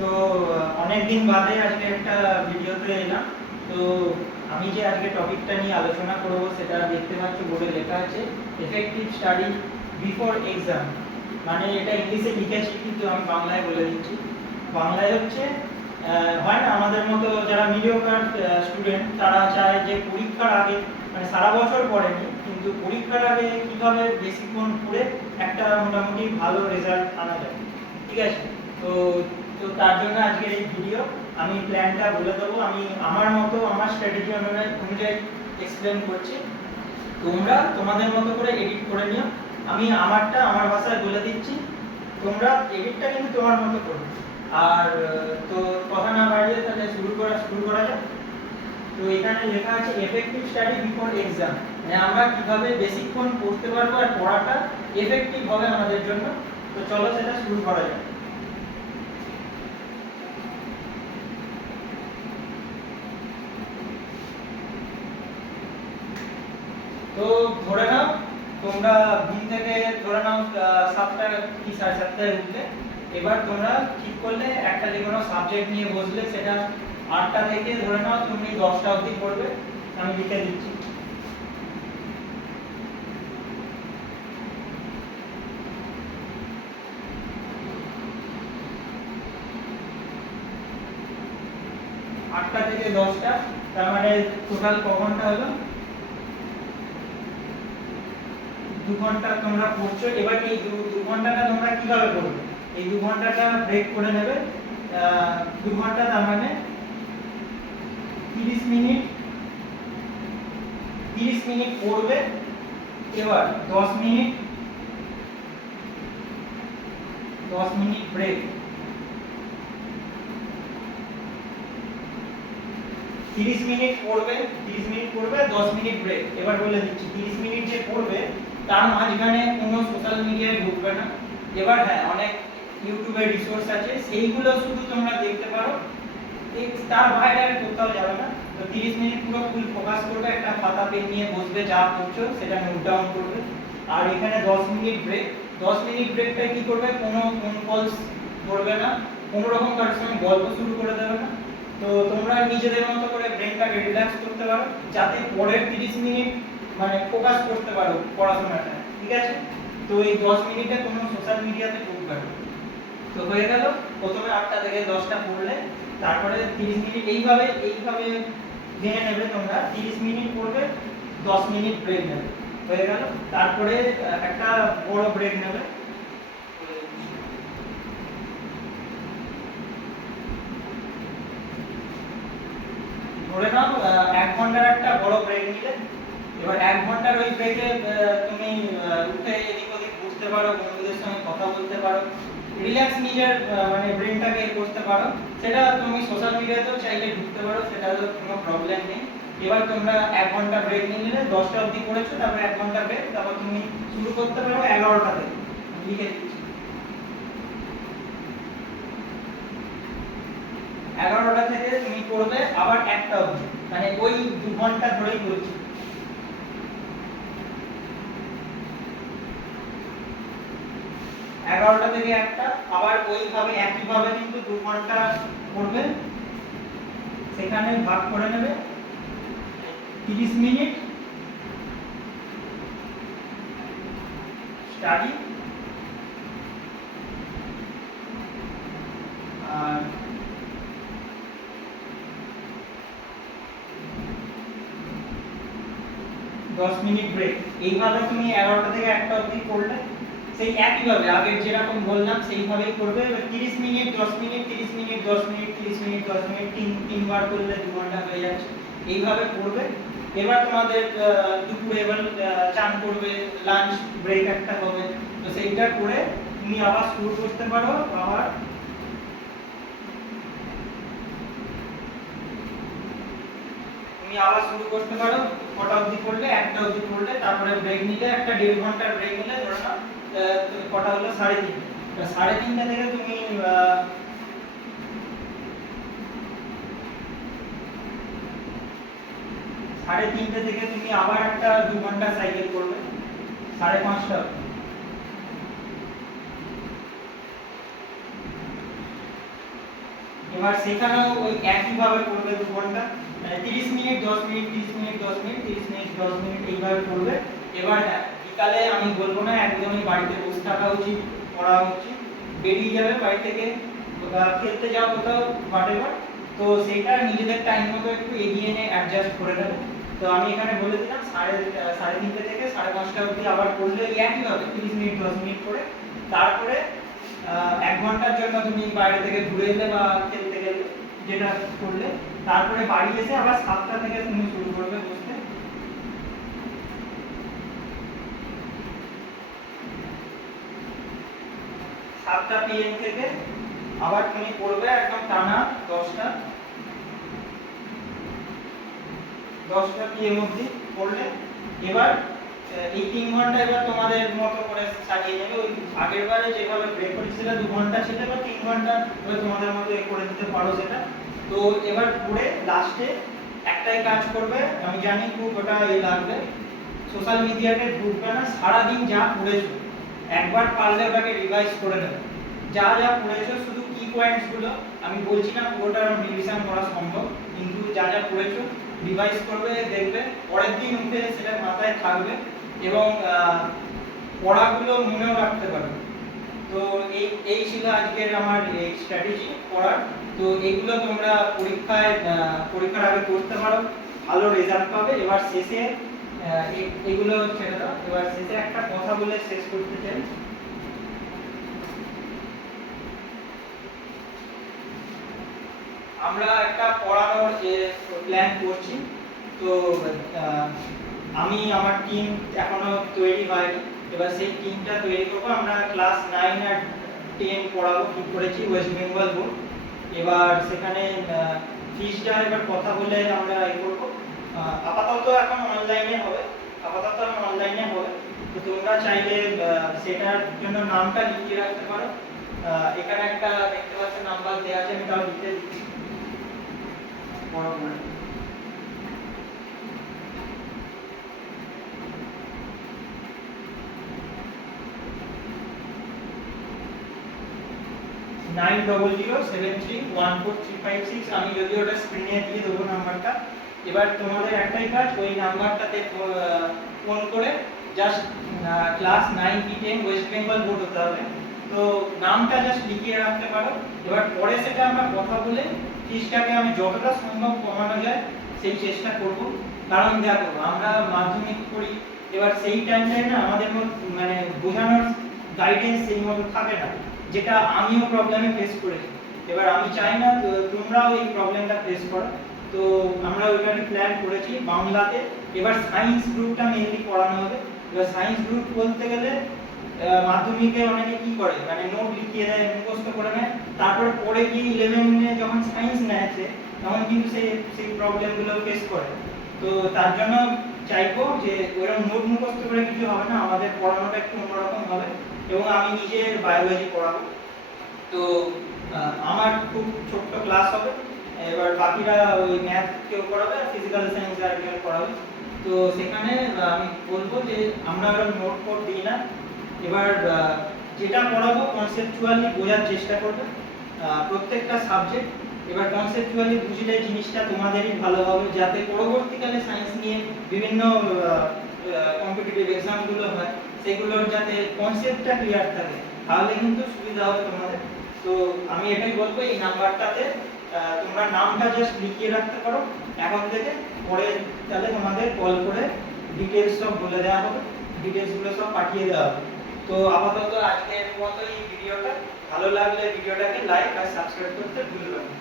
তো অনেক দিন বাদে আজকে একটা ভিডিওতে এলাম। তো আমি যে আজকে টপিকটা নিয়ে আলোচনা করব সেটা দেখতে পাচ্ছ বোর্ডে লেখা আছে এফেক্টিভ স্টাডি বিফোর এক্সাম। মানে এটা ইংলিশে লিখেছি কিন্তু আমি বাংলায় বলে দিচ্ছি। বাংলায় হচ্ছে হয় না আমাদের মতো যারা মিডিওকার স্টুডেন্ট তারা চায় যে পরীক্ষার আগে মানে সারা বছর পড়েনি কিন্তু পরীক্ষার আগে কীভাবে বেশিক্ষণ পড়ে একটা মোটামুটি ভালো রেজাল্ট আনা যায়। ঠিক আছে, তো তো তার জন্য আজকের এই ভিডিও। আমি প্ল্যানটা বলে দেবো, আমি আমার মতো আমার স্ট্র্যাটেজি অনুযায়ী এক্সপ্লেন করছি। তোমরা তোমাদের মতো করে এডিট করে নিও। আমি আমারটা আমার ভাষায় বলে দিচ্ছি, তোমরা এডিটটা কিন্তু তোমার মতো করবে। আর তো কথা না বাড়িয়ে তাহলে শুরু করা যাক। তো এখানে লেখা আছে এফেক্টিভ স্টাডি বিফোর এক্সাম, মানে আমরা কিভাবে বেশিক্ষণ পড়তে পারবো আর পড়াটা এফেক্টিভ হবে আমাদের জন্য। তো চলো সেটা শুরু করা যাক। তো ধরে নাও তোমরা দিন থেকে ধরে নাও 7টা কি 7:30টায় উঠলে। এবার তোমরা ঠিক করলে একটা যে কোনো সাবজেক্ট নিয়ে বসলে, সেটা 8টা থেকে ধরে নাও তুমি 10টা অবধি পড়বে। আমি লিখে দিচ্ছি। আটটা থেকে 10টা, তার মানে টোটাল ক ঘন্টা হলো? 2 ঘন্টা তোমরা পড়ছো। এবার এই 2 ঘন্টাটা তোমরা কিভাবে পড়বে? এই 2 ঘন্টাটা ব্রেক করে নেবে। 2 ঘন্টা তার মানে 30 মিনিট। 30 মিনিট পড়বে। এবার 10 মিনিট ব্রেক। 30 মিনিট পড়বে 10 মিনিট ব্রেক। এবার বলে দিচ্ছি 30 মিনিট যে পড়বে তার মাঝখানে কোনো সোশ্যাল মিডিয়ায় ঢুকবে না। এবার হ্যাঁ, অনেক ইউটিউবে রিসোর্স আছে, সেইগুলো শুধু তোমরা দেখতে পারো, তার বাইরে আর কোথাও যাবে না। তো 30 মিনিট পুরো ফুল ফোকাস করবে, একটা খাতা পেন নিয়ে বসবে, যা পড়ছো সেটা নোট ডাউন করবে। আর এখানে 10 মিনিট ব্রেক। 10 মিনিট ব্রেকটা কি করবে? কোনো ফোন কলস ধরবে না, কোনো রকম কারোর সঙ্গে গল্প শুরু করে দেবে না। তো তোমরা নিজেদের মতো করে ব্রেনটাকে রিল্যাক্স করতে পারো, যাতে পরের 30 মিনিট মানে ফোকাস করতে পারো পড়াশোনাটা। ঠিক আছে, তো এই 10 মিনিটে কোনো সোশ্যাল মিডিয়াতে ঢুকবে না। তো হয়ে গেল, প্রথমে 8টা থেকে 10টা পড়লে, তারপরে 30 মিনিট এইভাবে জেনে নেবে তোমরা। 30 মিনিট পড়বে, 10 মিনিট ব্রেক নেবে, হয়ে গেল। তারপরে একটা বড় ব্রেক নেবে। ধরে নাও 1 ঘন্টার একটা বড় ব্রেক নিলে। এবার 1 ঘন্টার ওই ব্রেকে তুমি উঠে এদিক ওদিক ঘুরতে পারো, বন্ধুদের সঙ্গে কথা বলতে পারো, রিল্যাক্স নিজের মানে ব্রেনটাকে করতে পারো। সেটা তুমি সোশ্যাল মিডিয়াতেও চাইলে ঢুকতে পারো, সেটা তো কোনো প্রবলেম নেই। এবার তোমরা 1 ঘন্টা ব্রেক নিয়ে নিলে, 10টা অবধি পড়েছো, তারপর 1 ঘন্টা ব্রেক, তারপর তুমি শুরু করতে পারো 11টা থেকে। লিখে দিচ্ছি 11টা থেকে তুমি পড়বে আবার 1টা অবধি, মানে ওই 2 ঘন্টা ধরেই বলছি। 11টা থেকে 1টা, আবার ওইভাবে একইভাবে কিন্তু 2 ঘন্টা পড়বে। সেখানে ভাগ করে নেবে 30 মিনিট স্টাডি আর 10 মিনিট ব্রেক। এইভাবে তুমি 11টা থেকে 1টা অবধি পড়লে, সেই একইভাবে আগের যেরকম বললাম সেইভাবেই করবে। 30 minute 10 minute 30 minute 10 minute 30 minute 10 minute তিনবার করলে 2 ঘন্টা হয়ে যাচ্ছে। এইভাবে পড়বে। এবার তোমাদের দুপুরে এবার চান করবে, লাঞ্চ ব্রেক একটা হবে। তো সেইটা করে তুমি আবার শুরু করতে পারো। আবার শুরু করতে পারো। কটা অবধি পড়লে? 1টা অবধি পড়লে, তারপরে ব্রেক নিলে, একটা 1.5 ঘন্টার ব্রেক নিলে, ধরে নাও কটা হলো? 3:30। 3:30 থেকে তুমি 3:30 থেকে তুমি আবার একটা 2 ঘন্টা সাইকেল করবে 5:30। এবার সেখানেও ওই একইভাবে করবে 2 ঘন্টা, 30 minute 10 minute 30 minute 10 minute 30 minute 10 minute এইভাবে করবে। এবার বিকালে আমি বলবো না একদমই বাড়িতে বসে থাকা উচিত, পড়া উচিত, বেরিয়ে যাবে বাড়ি থেকে খেলতে যাও কোথাও whatever, তো সেটা নিজেদের টাইম মতো একটু এগিয়ে নিয়ে অ্যাডজাস্ট করে নেবে। তো আমি এখানে বলে দিলাম 3:30 থেকে 5:30 অবধি আবার করলে একইভাবে 30 মিনিট 10 মিনিট করে, তারপরে 1 ঘন্টার জন্য তুমি বাইরে থেকে ঘুরে এলে বা খেলতে গেলে যেটা করলে, তারপরে বাড়ি এসে আবার 7টা থেকে তুমি শুরু করবে বসতে। 7টা PM থেকে আবার তুমি পড়বে একদম টানা 10টা PM অবধি পড়লে। এবার এই 3 ঘন্টা এবার তোমাদের মতো করে সাজিয়ে নেবে। ওই আগের বারে যেভাবে ব্রেক করেছিল 2 ঘন্টা ছিল, বা 3 ঘন্টা ওই তোমাদের মতো করে দিতে পারো সেটা। তো এবার পড়ে লাস্টে একটাই কাজ করবে, আমি জানি খুব ওটা লাগবে, সোশ্যাল মিডিয়াতে ঢুকবে না, সারাদিন যা পড়েছো একবার পারলে ওটাকে রিভাইজ করে নেবে। যা যা পড়েছো শুধু কি পয়েন্টস গুলো, আমি বলছি না পুরোটা রিভিশন করা সম্ভব, কিন্তু যা যা পড়েছো রিভাইজ করবে, দেখবে পরের দিন উঠে সেটা মাথায় থাকবে এবং পড়াগুলো মনেও রাখতে পারবে। তো এই ছিল আজকের আমার এই স্ট্র্যাটেজি পড়ার। তো এগুলো তোমরা পরীক্ষার আগে করতে পারো, ভালো রেজাল্ট পাবে। এবার শেষে এগুলো ছেড়ে দাও, এবার শেষে একটা কথা বলে শেষ করতে চাই। আমরা একটা পড়ানোর প্ল্যান করছি, তো আমি আমার টিম এখনো তৈরি হয়নি, এবার সেই টিমটা তৈরি করবো। আমরা ক্লাস 9 আর 10 পড়াবো ঠিক করেছি, ওয়েস্ট বেঙ্গল বোর্ড। এবার সেখানে ফিসটা এবার কথা বলে আমরা করবো। আপাতত এখন অনলাইনে হবে, তো তোমরা চাইলে সেটার জন্য নামটা লিখিয়ে রাখতে পারো। এখানে একটা দেখতে পাচ্ছ নাম্বার দেওয়া আছে, আমি তাও লিখে দিচ্ছি। 9007314356। আমি যদি ওটা স্ক্রিনে দিয়ে দেবো নাম্বারটা। এবার তোমাদের একটাই কাজ, ওই নাম্বারটাতে ফোন করে জাস্ট ক্লাস 9 কি 10 ওয়েস্ট বেঙ্গল বোর্ড হতে হবে, তো নামটা জাস্ট লিখিয়ে রাখতে পারো। এবার পরে সেটা আমরা কথা বলে ফিসটাকে আমি যতটা সম্ভব কমানো যায় সেই চেষ্টা করব। কারণ দেখো আমরা মাধ্যমিক পড়ি, এবার সেই টাইমটায় না আমাদের মানে বোঝানোর গাইডেন্স সেই মতো থাকে না, যেটা আমিও প্রবলেমে ফেস করেছি। এবার আমি চাই না তোমরাও এই প্রবলেমটা ফেস করো, তো আমরা ওইটাকে প্ল্যান করেছি বাংলাতে। এবার সায়েন্স গ্রুপটা মেইনলি পড়ানো হবে। এবার সায়েন্স গ্রুপ বলতে গেলে মাধ্যমিকে অনেকে কি করে, মানে নোট লিখিয়ে দেয়, মুখস্থ করে নেয়, তারপর পরে গিয়ে 11 যখন সায়েন্স নেয় তখন কিন্তু সেই প্রবলেমগুলো ফেস করে। তো তার জন্য চাইবো যে ওইরকম নোট মুখস্থ করে কিছু হবে না, আমাদের পড়ানোটা একটু অন্যরকম হবে। এবং আমি নিজে বায়োলজি পড়াবো, তো আমার খুব ছোট্ট ক্লাস হবে। এবার বাকিরা ওই ম্যাথ কেউ পড়াবে আর ফিজিক্যাল সায়েন্স আর কেউ পড়াবে। তো সেখানে আমি বলবো যে আমরা ওরকম নোট ফোট দিই না। এবার যেটা পড়াবো কনসেপচুয়ালি বোঝার চেষ্টা করবে প্রত্যেকটা সাবজেক্ট। এবার কনসেপচুয়ালি বুঝলে জিনিসটা তোমাদেরই ভালো হবে, যাতে পরবর্তীকালে সায়েন্স নিয়ে বিভিন্ন কম্পিটিটিভ এক্সামগুলো হয় সেগুলোর যাতে কনসেপ্টটা ক্লিয়ার থাকে, তাহলে কিন্তু সুবিধা হবে তোমাদের। তো আমি এটাই বলবো, এই নাম্বারটাতে তোমরা নামটা জাস্ট লিখিয়ে রাখতে পারো এখন থেকে, পরে তাহলে তোমাদের কল করে ডিটেইলস সব বলে দেওয়া হবে, ডিটেইলসগুলো সব পাঠিয়ে দেওয়া হবে। তো আপাতত আজকের মতো এই ভিডিওটা, ভালো লাগলে ভিডিওটাকে লাইক আর সাবস্ক্রাইব করতে ভুলবেন না।